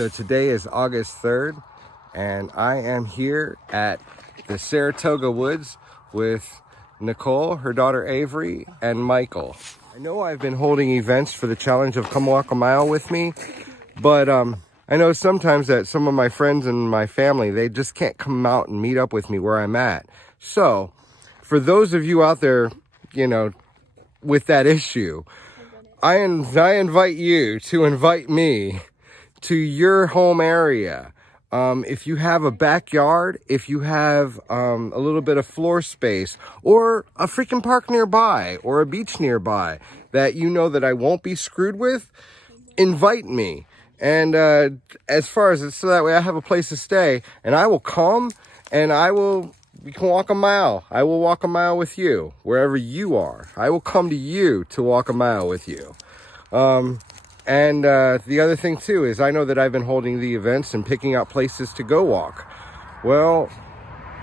So today is August 3rd, and I am here at the Saratoga Woods with Nichole, her daughter Avery, and Michael. I know I've been holding events for the challenge of Come Walk a Mile with me, but I know sometimes that some of my friends and my family, they just can't come out and meet up with me where I'm at. So for those of you out there, you know, with that issue, I invite you to invite me to your home area. If you have a backyard, if you have a little bit of floor space, or a freaking park nearby, or a beach nearby that you know that I won't be screwed with, invite me. And as far as so that way I have a place to stay, and I will come and we can walk a mile. I will walk a mile with you wherever you are. I will come to you to walk a mile with you. And the other thing too is I know that I've been holding the events and picking out places to go walk. Well,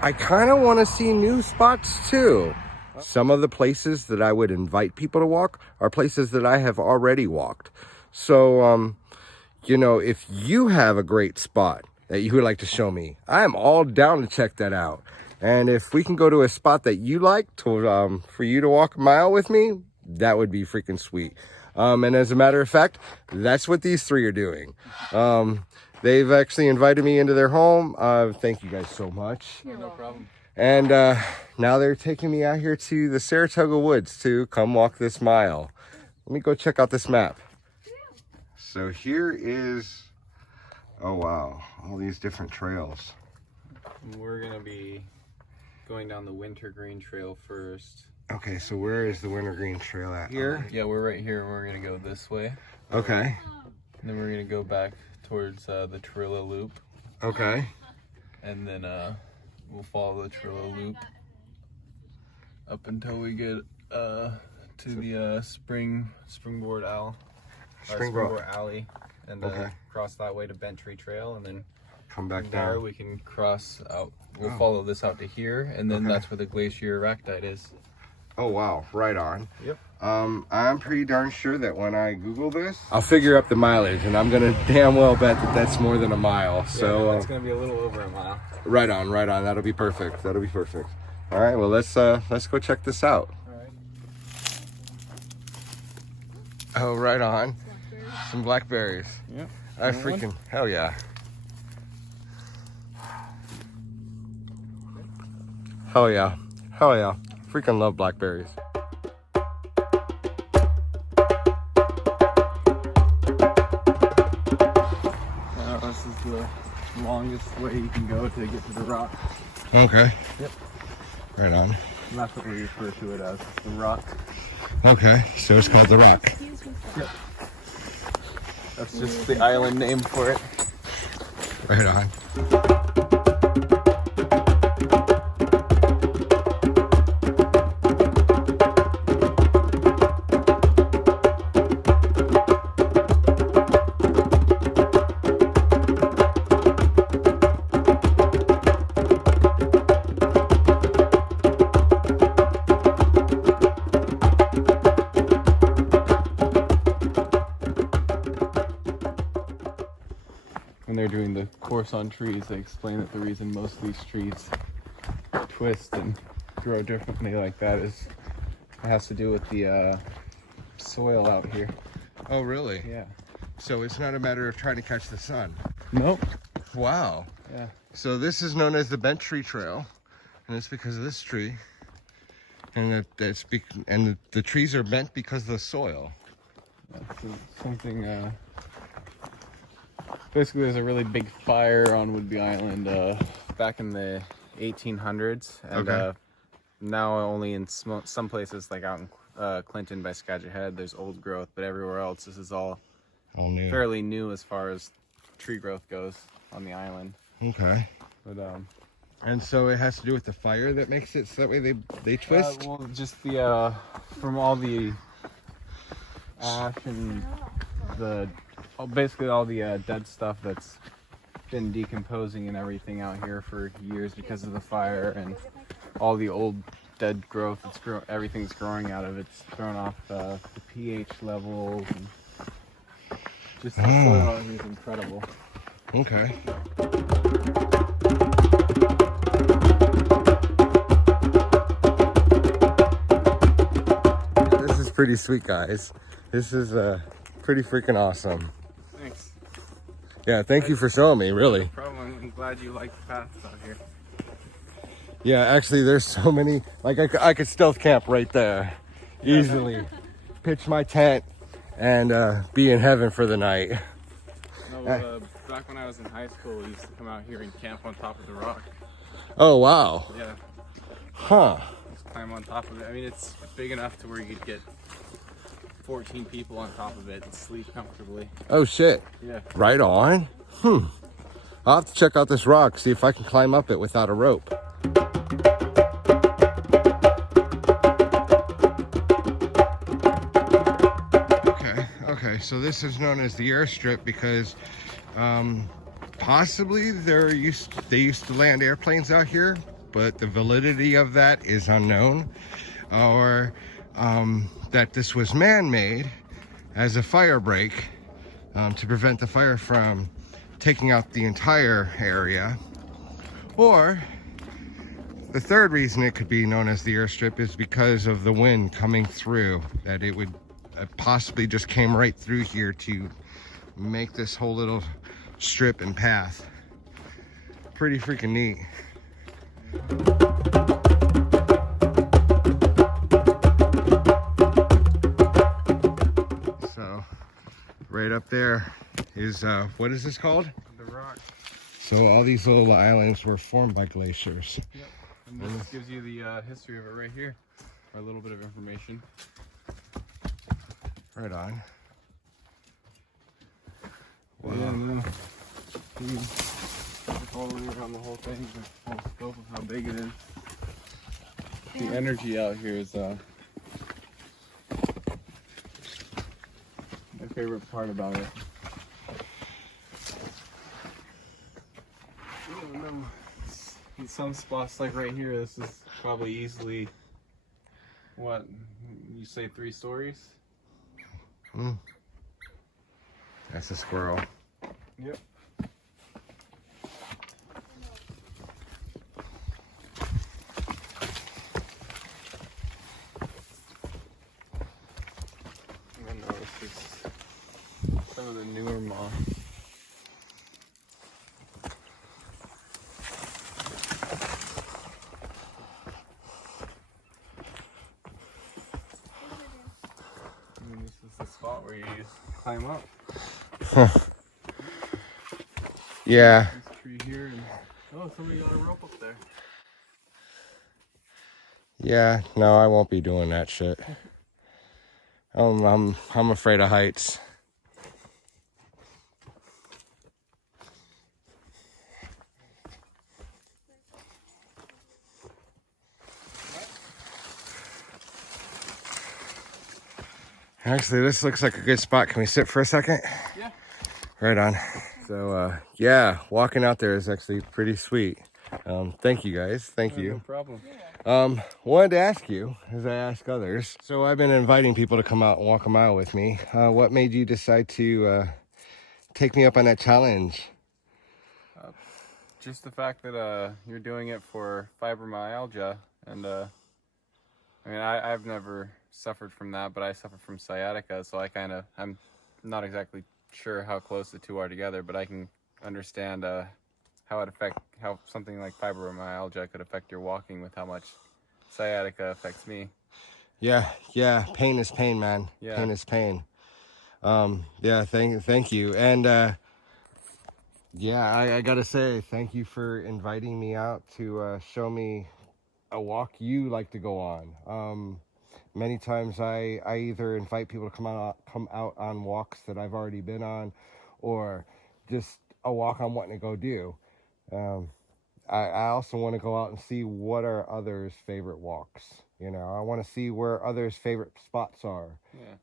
I kind of want to see new spots too. Some of the places that I would invite people to walk are places that I have already walked. So, you know, if you have a great spot that you would like to show me, I am all down to check that out. And if we can go to a spot that you like to, for you to walk a mile with me, that would be freaking sweet. And as a matter of fact, that's what these three are doing. They've actually invited me into their home. Thank you guys so much. Yeah, no problem. And now they're taking me out here to the Saratoga Woods to come walk this mile. Let me go check out this map. So here is, oh wow, all these different trails. We're gonna be going down the Wintergreen Trail first. Okay, so where is the Wintergreen Trail at? Here? Yeah, we're right here. We're gonna go this way. Okay. And then we're gonna go back towards the Trillo Loop. Okay. And then we'll follow the Trillo Loop up until we get to the Springboard Alley, and cross that way to Bentry Trail, and then come back from down. there we can cross out. We'll follow this out to here, and then that's where the Glacial Erratic is. Oh wow, right on. Yep. I'm pretty darn sure that when I Google this, I'll figure up the mileage, and I'm gonna damn well bet that that's more than a mile. So it's gonna be a little over a mile. Right on, right on. That'll be perfect. That'll be perfect. All right, well let's go check this out. All right. Oh, right on. Some blackberries. Yep. I freaking hell yeah. Hell yeah. Hell yeah. Freaking love blackberries. This is the longest way you can go to get to the rock. Okay. Yep. Right on. And that's what we refer to it as, the rock. Okay, so it's called the Rock. Yep. That's just the island name for it. Right on. When they're doing the course on trees, they explain that the reason most of these trees twist and grow differently like that is it has to do with the soil out here. Oh, really? Yeah. So it's not a matter of trying to catch the sun. Nope. Wow. Yeah. So this is known as the Bent Tree Trail, and it's because of this tree, and the trees are bent because of the soil. That's something. Basically, there's a really big fire on Whidbey Island back in the 1800s, and now only in some places, like out in Clinton by Skagit Head, there's old growth, but everywhere else, this is all new. fairly new as far as tree growth goes on the island. Okay. But and so it has to do with the fire that makes it so that way they twist. well, just the from all the ash and basically all the dead stuff that's been decomposing and everything out here for years because of the fire, and all the old dead growth everything's growing out of it's thrown off the pH levels, and just the soil out here is incredible. Okay. This is pretty sweet, guys. This is pretty freaking awesome. Thanks. Yeah, thank you for showing me, really. No problem. I'm glad you like the paths out here. Yeah, actually, there's so many. Like, I could stealth camp right there easily. Pitch my tent and be in heaven for the night. No, back when I was in high school, we used to come out here and camp on top of the rock. Oh, wow. Yeah. Huh. Just climb on top of it. I mean, it's big enough to where you could get 14 people on top of it and sleep comfortably. Oh, shit. Yeah. Right on. I'll have to check out this rock, see if I can climb up it without a rope. Okay, so this is known as the Airstrip because possibly they used to land airplanes out here, but the validity of that is unknown, or that this was man-made as a fire break to prevent the fire from taking out the entire area, or the third reason it could be known as the Airstrip is because of the wind coming through, that it would possibly just came right through here to make this whole little strip and path. Pretty freaking neat. So right up there is what is this called? The rock. So all these little islands were formed by glaciers. Yep. And this gives you the history of it right here, or a little bit of information. Right on. Wow. Yeah, no. You look all the way around the whole thing, the whole scope of how big it is. The energy out here is my favorite part about it. I don't know. In some spots, like right here, this is probably easily, what, you say 3 stories? That's a squirrel. Yep. I know this is some of the newer moss. And this is the spot where you just climb up. Yeah. This tree here, and oh, somebody got a rope up there. Yeah, no, I won't be doing that shit. I'm afraid of heights. Actually, this looks like a good spot. Can we sit for a second? Yeah. Right on. So, yeah, walking out there is actually pretty sweet. Thank you guys. Thank you. No problem. Wanted to ask you, as I ask others. So I've been inviting people to come out and walk a mile with me. What made you decide to take me up on that challenge? Just the fact that you're doing it for fibromyalgia, and I mean, I've never suffered from that, but I suffer from sciatica, so I'm not exactly sure how close the two are together, but I can understand how something like fibromyalgia could affect your walking with how much sciatica affects me. Yeah, pain is pain, man. Yeah. Pain is pain. Yeah, thank you. And yeah, I gotta say, thank you for inviting me out to show me a walk you like to go on. Many times I either invite people to come out on walks that I've already been on, or just a walk I'm wanting to go do. I also want to go out and see what are others' favorite walks. You know, I want to see where others' favorite spots are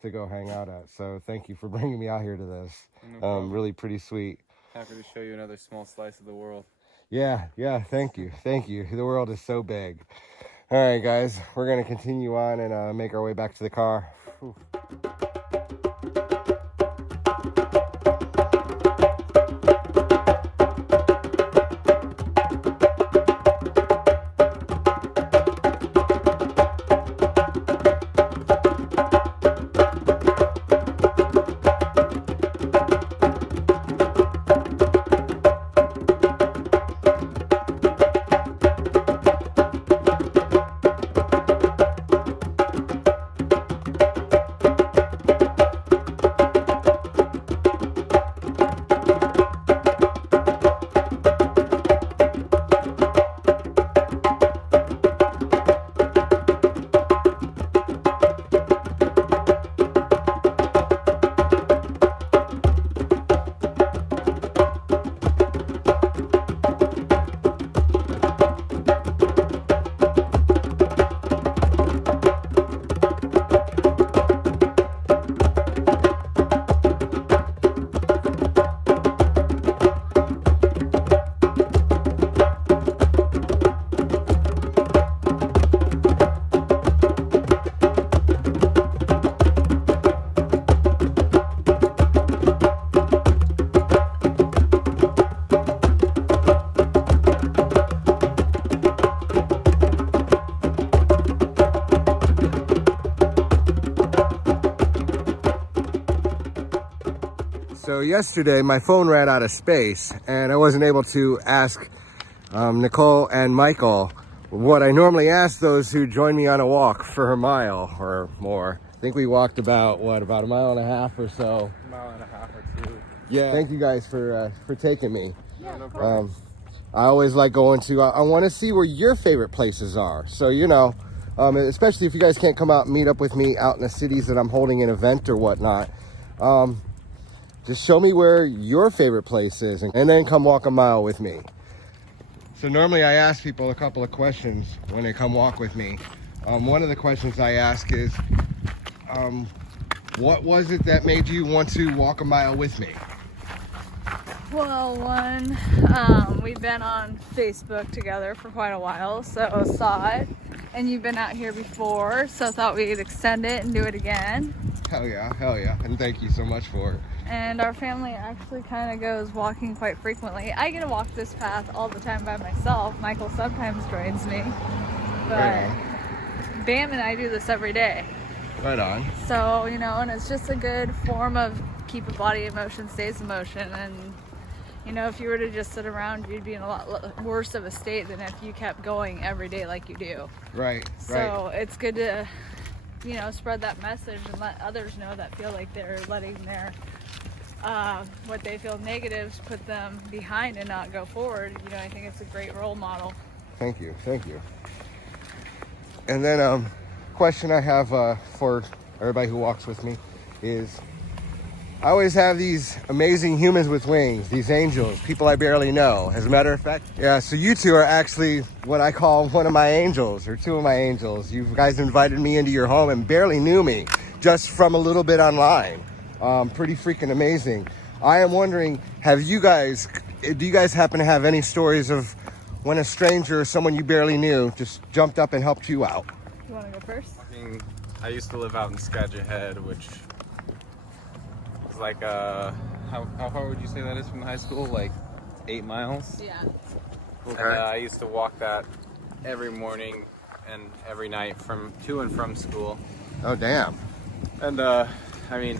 to go hang out at. So thank you for bringing me out here to this. No really pretty sweet. Happy to show you another small slice of the world. Yeah, thank you. The world is so big. All right, guys, we're going to continue on and make our way back to the car. Whew. So yesterday my phone ran out of space and I wasn't able to ask Nichole and Michael what I normally ask those who join me on a walk for a mile or more. I think we walked about a mile and a half or so. A mile and a half or two. Yeah. Thank you guys for taking me. Yeah, no problem. I always like going to, I want to see where your favorite places are. So, you know, especially if you guys can't come out and meet up with me out in the cities that I'm holding an event or whatnot. Just show me where your favorite place is and then come walk a mile with me. So normally I ask people a couple of questions when they come walk with me. One of the questions I ask is, what was it that made you want to walk a mile with me? Well, one, we've been on Facebook together for quite a while, so saw it. And you've been out here before, so thought we'd extend it and do it again. Hell yeah, and thank you so much for it. And our family actually kind of goes walking quite frequently. I get to walk this path all the time by myself. Michael sometimes joins me, but Right Bam and I do this every day. Right on. So, you know, and it's just a good form of keep a body in motion, stays in motion. And, you know, if you were to just sit around, you'd be in a lot worse of a state than if you kept going every day like you do. Right. So it's good to, you know, spread that message and let others know that feel like they're letting their what they feel negatives put them behind and not go forward. You know, I think it's a great role model. Thank you. And then question I have for everybody who walks with me is, I always have these amazing humans with wings, these angels, people I barely know. As a matter of fact, yeah, so you two are actually what I call one of my angels, or two of my angels. You guys invited me into your home and barely knew me, just from a little bit online. Pretty freaking amazing. I am wondering, do you guys happen to have any stories of when a stranger or someone you barely knew just jumped up and helped you out? You want to go first? I used to live out in Skagit, which is like, how far would you say that is from the high school? Like 8 miles? Yeah. Okay. And, I used to walk that every morning and every night to and from school. Oh, damn. And I mean,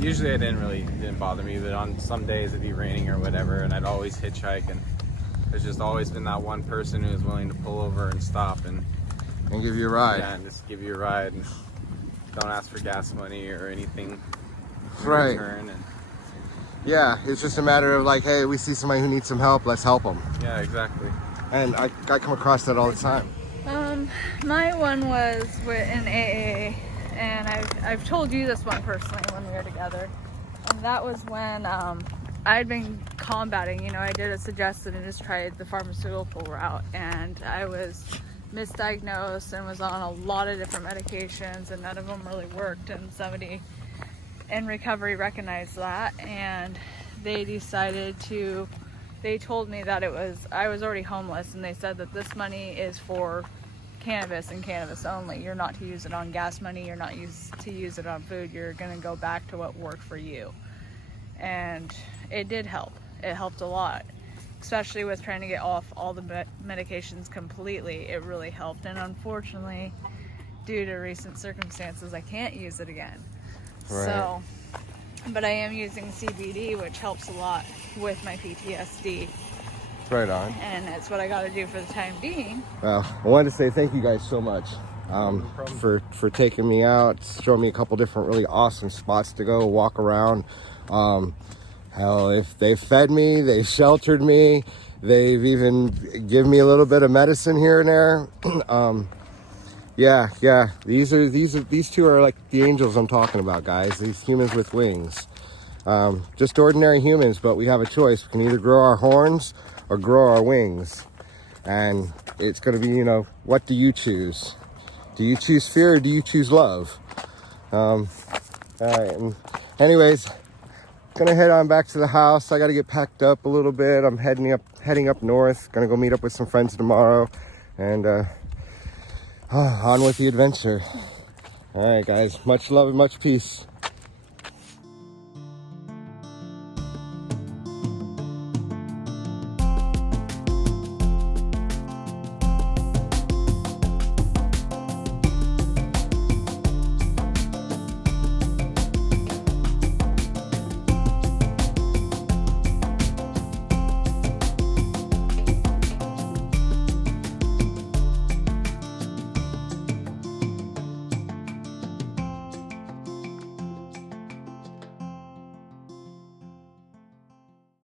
usually it didn't bother me, but on some days it'd be raining or whatever, and I'd always hitchhike, and there's just always been that one person who was willing to pull over and stop and give you a ride. Yeah, and just give you a ride, and don't ask for gas money or anything in Right. return. And yeah, it's just a matter of like, hey, we see somebody who needs some help, let's help them. yeah, exactly. And I come across that all the time. My one was in AA, and I've told you this one personally when we were together, and that was when I'd been combating. You know, I did a suggested and just tried the pharmaceutical route, and I was misdiagnosed and was on a lot of different medications, and none of them really worked. And somebody in recovery recognized that, and they told me that I was already homeless, and they said that this money is for cannabis and cannabis only. You're not to use it on gas money, you're not to use it on food, you're going to go back to what worked for you. And it did help. It helped a lot, especially with trying to get off all the medications completely. It really helped, and unfortunately, due to recent circumstances, I can't use it again. Right. So, but I am using CBD, which helps a lot with my PTSD. Right on. And it's what I got to do for the time being. Well, I wanted to say thank you guys so much for taking me out, showing me a couple different really awesome spots to go walk around. Hell, if they fed me, they sheltered me, they've even given me a little bit of medicine here and there. Yeah, these two are like the angels I'm talking about, guys. These humans with wings. Just ordinary humans, but we have a choice. We can either grow our horns or grow our wings. And it's going to be, you know, what do you choose? Do you choose fear or do you choose love? All right. And anyways, gonna head on back to the house. I got to get packed up a little bit. I'm heading up north. Gonna go meet up with some friends tomorrow, and on with the adventure. All right, guys. Much love and much peace.